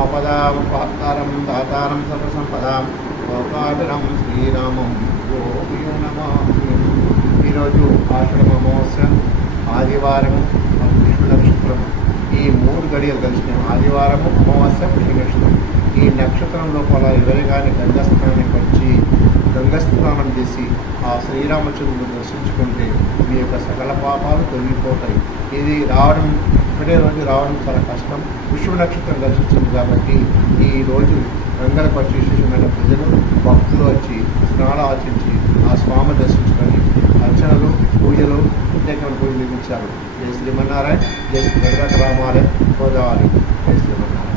సీతాయ అంబరే దాతారం సర్వసంపదాం. లోకాటరం శ్రీరామం. గోపియో నమ ఈరోజు ఆషాఢ అమావాస్య ఆదివారం కృష్ణ నక్షత్రం ఈ మూడు గడియలు కలిసినాయి ఆదివారము అమావాస్య కృష్ణ నక్షత్రం ఈ నక్షత్రం లోపల ఎవరి కానీ గంగస్థానానికి వచ్చి గంగస్నానం చేసి ఆ శ్రీరామచంద్రుడు దర్శించుకుంటే మీ యొక్క సకల పాపాలు తొలగిపోతాయి. ఇది రావడం ఒకటే రోజు రావడం చాలా కష్టం. విశ్వ నక్షత్రం దర్శించింది కాబట్టి ఈ రోజు గంగలకు వచ్చి విశేషమైన ప్రజలు భక్తులు వచ్చి స్నానాలు ఆచరించి ఆ స్వామి దర్శించుకొని అర్చనలు పూజలు ప్రత్యేకమైన పూజలు నిర్మించారు జై శ్రీమన్నారాయణ జై శ్రీ వెంకటరామారాయణ గోదావరి. జై శ్రీమన్నారాయణ.